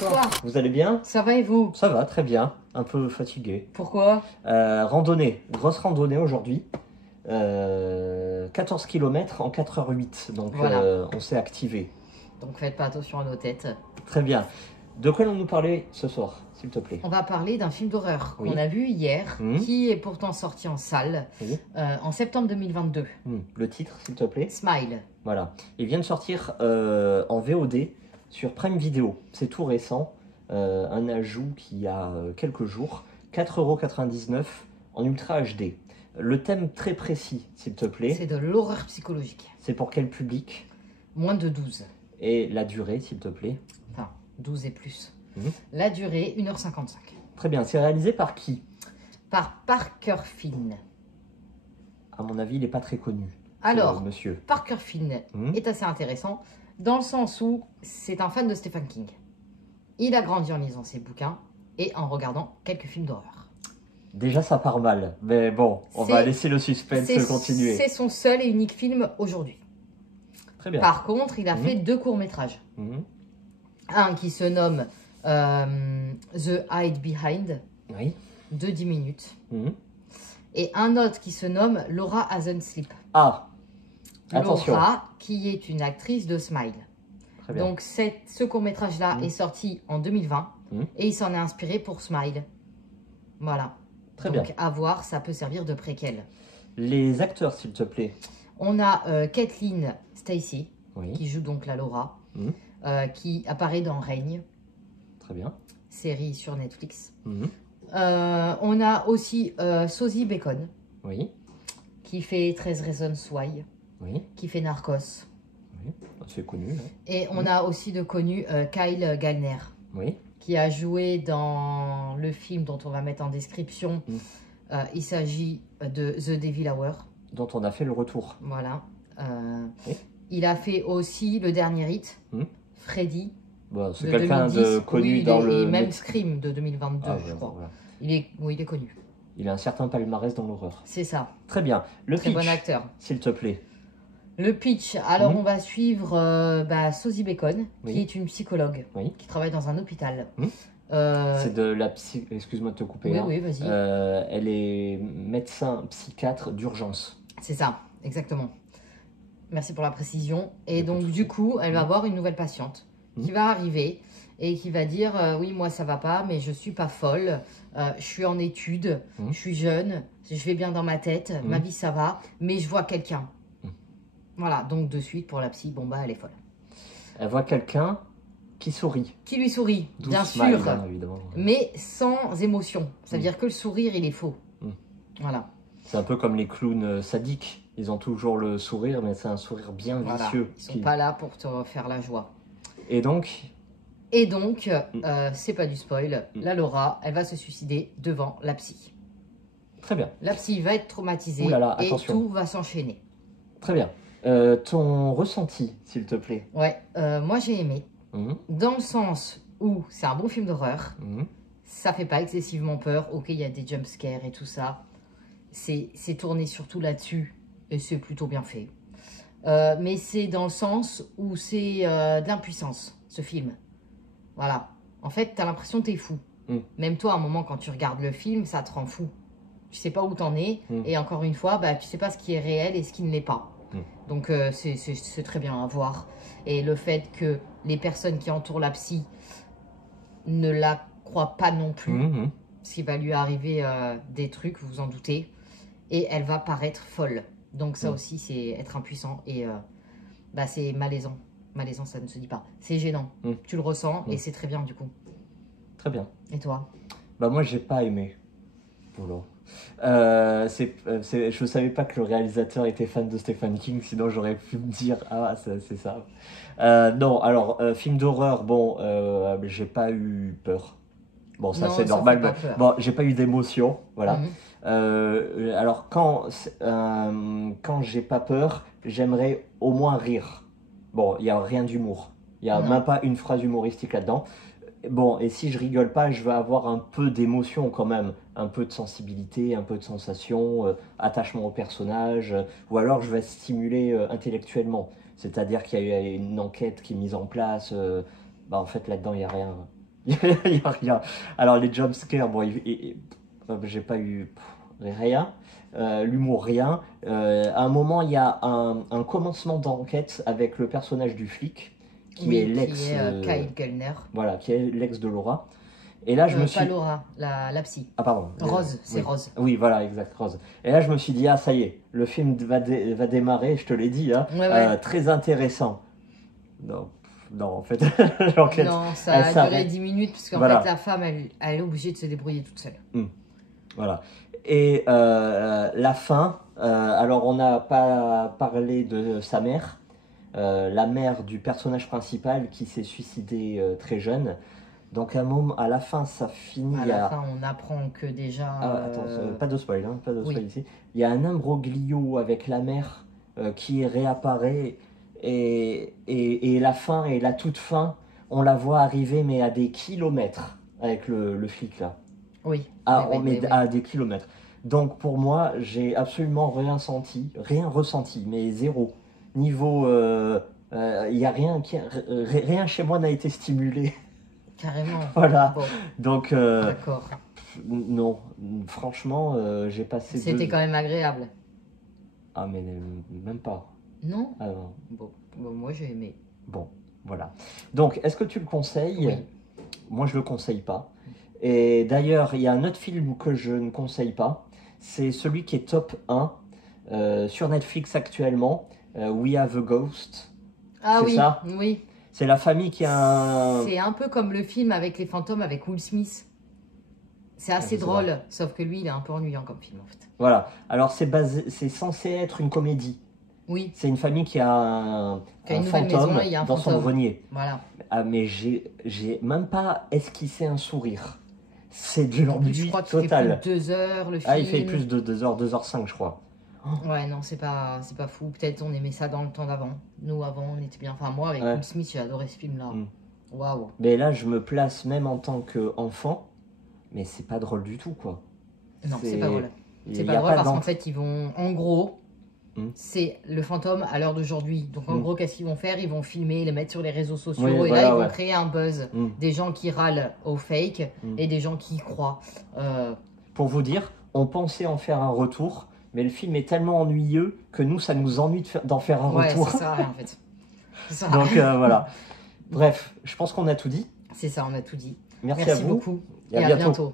bonsoir. Vous allez bien? Ça va et vous? Ça va, très bien. Un peu fatigué. Pourquoi? Randonnée, grosse randonnée aujourd'hui. 14 km en 4h08, donc Voilà. on s'est activé. Donc faites pas attention à nos têtes. Très bien. De quoi allons-nous parler ce soir, s'il te plaît? On va parler d'un film d'horreur Oui. qu'on a vu hier, Mmh. qui est pourtant sorti en salle Oui. en septembre 2022. Le titre, s'il te plaît? Smile. Voilà. Il vient de sortir en VOD sur Prime Video. C'est tout récent. Un ajout qui a quelques jours. 4,99 € en Ultra HD. Le thème très précis, s'il te plaît. C'est de l'horreur psychologique. C'est pour quel public? Moins de 12. Et la durée, s'il te plaît? Enfin, 12 et plus. Mmh. La durée, 1h55. Très bien. C'est réalisé par qui? Par Parker Finn. À mon avis, il n'est pas très connu. Alors, monsieur. Parker Finn Mmh. est assez intéressant dans le sens où c'est un fan de Stephen King. Il a grandi en lisant ses bouquins et en regardant quelques films d'horreur. Déjà, ça part mal. Mais bon, on va laisser le suspense continuer. C'est son seul et unique film aujourd'hui. Très bien. Par contre, il a fait 2 courts-métrages. Mmh. Un qui se nomme The Hide Behind, Oui. de 10 minutes. Mmh. Et un autre qui se nomme Laura Hasn't Sleep. Ah, attention. Laura, qui est une actrice de Smile. Très bien. Donc ce court-métrage-là est sorti en 2020 et il s'en est inspiré pour Smile. Voilà. Très Donc bien. à voir, ça peut servir de préquel. Les acteurs, s'il te plaît. On a Kathleen Stacy, Oui. qui joue donc la Laura, Mmh. qui apparaît dans Règne, Très bien. série sur Netflix. Mmh. On a aussi Sosie Bacon, Oui. qui fait 13 Reasons Why, Oui. qui fait Narcos. Oui. C'est connu. Hein. Et on a aussi de connu Kyle Gallner, Oui. qui a joué dans le film dont on va mettre en description. Il s'agit de The Devil Hour. Dont on a fait le retour. Voilà. Oui. Il a fait aussi le dernier hit, Freddy. Bon, c'est De quelqu'un 2010. de connu Oui, dans le... et même Scream de 2022, Ah, je voilà, crois. voilà. Oui, il est connu. Il a un certain palmarès dans l'horreur. C'est ça. Très bien. Le Très pitch, bon acteur. s'il te plaît. Le pitch, alors on va suivre Sosie Bacon, Oui. qui est une psychologue, Oui. qui travaille dans un hôpital. C'est de la psy... Excuse-moi de te couper. Oui, hein. oui, vas-y. Elle est médecin psychiatre d'urgence. C'est ça, exactement. Merci pour la précision. Et Pas de donc, souci. du coup, elle va avoir une nouvelle patiente qui va arriver et qui va dire oui, moi, ça va pas, mais je suis pas folle. Je suis en études, je suis jeune, je vais bien dans ma tête, ma vie, ça va, mais je vois quelqu'un. Voilà, donc de suite, pour la psy, bon, bah, elle est folle. Elle voit quelqu'un qui sourit. Qui lui sourit, D'où bien smile, sûr, hein, évidemment. mais sans émotion. C'est-à-dire que le sourire, il est faux. Voilà. C'est un peu comme les clowns sadiques. Ils ont toujours le sourire, mais c'est un sourire bien Voilà. vicieux. Ils sont pas là pour te faire la joie. Et donc, C'est pas du spoil, la Laura, elle va se suicider devant la psy. très bien. La psy va être traumatisée Ouh là là, et attention. tout va s'enchaîner. Très bien. Ton ressenti, s'il te plaît. Ouais, moi j'ai aimé, Mhm. dans le sens où c'est un bon film d'horreur, Mhm. ça fait pas excessivement peur, ok, il y a des jumpscares et tout ça, c'est tourné surtout là-dessus et c'est plutôt bien fait. Mais c'est dans le sens où c'est de l'impuissance, ce film. Voilà. En fait, t'as l'impression que t'es fou. Même toi, à un moment, quand tu regardes le film, ça te rend fou. Tu sais pas où t'en es. Et encore une fois, bah, tu sais pas ce qui est réel et ce qui ne l'est pas. Donc, c'est très bien à voir. Et le fait que les personnes qui entourent la psy ne la croient pas non plus. Parce qu'il va lui arriver des trucs, vous vous en doutez. Et elle va paraître folle. Donc, ça aussi, c'est être impuissant. Et bah, c'est malaisant. Malaisant, ça ne se dit pas. C'est gênant. Tu le ressens et c'est très bien du coup. Très bien. Et toi? Bah moi, j'ai pas aimé. Voilà. Je savais pas que le réalisateur était fan de Stephen King, sinon j'aurais pu me dire ah c'est ça. Non, alors film d'horreur, bon, j'ai pas eu peur. Bon, ça c'est normal, mais bon, j'ai pas eu d'émotion, voilà. Alors quand j'ai pas peur, j'aimerais au moins rire. Bon, il y a rien d'humour, il y a même pas une phrase humoristique là-dedans. Bon, et si je rigole pas, je vais avoir un peu d'émotion quand même, un peu de sensibilité, un peu de sensation, attachement au personnage, ou alors je vais stimuler intellectuellement. C'est-à-dire qu'il y a une enquête qui est mise en place, bah en fait là-dedans il n'y a rien. Il n'y a rien. Alors, les jumpscares, bon, j'ai pas eu rien. L'humour, rien. À un moment, il y a un commencement d'enquête avec le personnage du flic, qui est l'ex. Qui est Kyle Kellner. Voilà, qui est l'ex de Laura. Et là, je me suis. Pas Laura, la psy. Ah, pardon. Rose, c'est oui. Rose. Oui, voilà, exact, Rose. Et là, je me suis dit, ah, ça y est, le film va démarrer, je te l'ai dit, hein, très intéressant. Non, non, en fait, l'enquête. Non, ça a duré 10 minutes, parce qu'en voilà. fait, la femme, elle est obligée de se débrouiller toute seule. Voilà. Et la fin, alors on n'a pas parlé de sa mère, la mère du personnage principal qui s'est suicidée très jeune. Donc à la fin, ça finit. À la fin, on apprend que déjà. Ah, attends, pas de spoil, hein, pas de spoil ici. Il y a un imbroglio avec la mère qui réapparaît et la fin et la toute fin, on la voit arriver mais à des kilomètres avec le flic là. Oui. À des kilomètres. Donc pour moi, j'ai absolument rien ressenti, mais zéro. Niveau, y a rien chez moi n'a été stimulé. Carrément. Voilà. Bon. Donc, d'accord. Non, franchement, j'ai passé. C'était quand même agréable. Ah, mais même pas. Non. Ah, non. Bon, moi j'ai aimé. Bon, voilà. Donc, est-ce que tu le conseilles? Oui. Moi, je le conseille pas. Et d'ailleurs, il y a un autre film que je ne conseille pas. C'est celui qui est top 1 sur Netflix actuellement. We Have a Ghost. Ah oui, ça oui. C'est la famille qui a un... C'est un peu comme le film avec les fantômes avec Will Smith. C'est assez drôle, sauf que lui, il est un peu ennuyant comme film en fait. Voilà. Alors, c'est censé être une comédie. Oui. C'est une famille qui a un fantôme dans son grenier. Voilà. Ah, mais j'ai même pas esquissé un sourire. C'est de l'ennui total. Je crois qu'il fait plus de 2 heures le film. Ah, il fait plus de 2 heures, 2h05 je crois. Ouais, non, c'est pas fou. Peut-être on aimait ça dans le temps d'avant. Nous, avant, on était bien. Enfin, moi, avec Will Smith, j'ai adoré ce film-là. Waouh. Mais là, je me place même en tant qu'enfant, mais c'est pas drôle du tout, quoi. Non, c'est pas drôle. C'est pas drôle parce qu'en fait, ils vont... En gros, c'est le fantôme à l'heure d'aujourd'hui. Donc, en gros, qu'est-ce qu'ils vont faire? Ils vont filmer, les mettre sur les réseaux sociaux. Et là, ils vont créer un buzz. Des gens qui râlent au fake et des gens qui y croient. Pour vous dire, on pensait en faire un retour... Mais le film est tellement ennuyeux que nous, ça nous ennuie d'en faire un retour. Ouais, c'est ça, en fait. Ça. Donc voilà. Bref, je pense qu'on a tout dit. C'est ça, on a tout dit. Merci à vous. Beaucoup. Et à bientôt.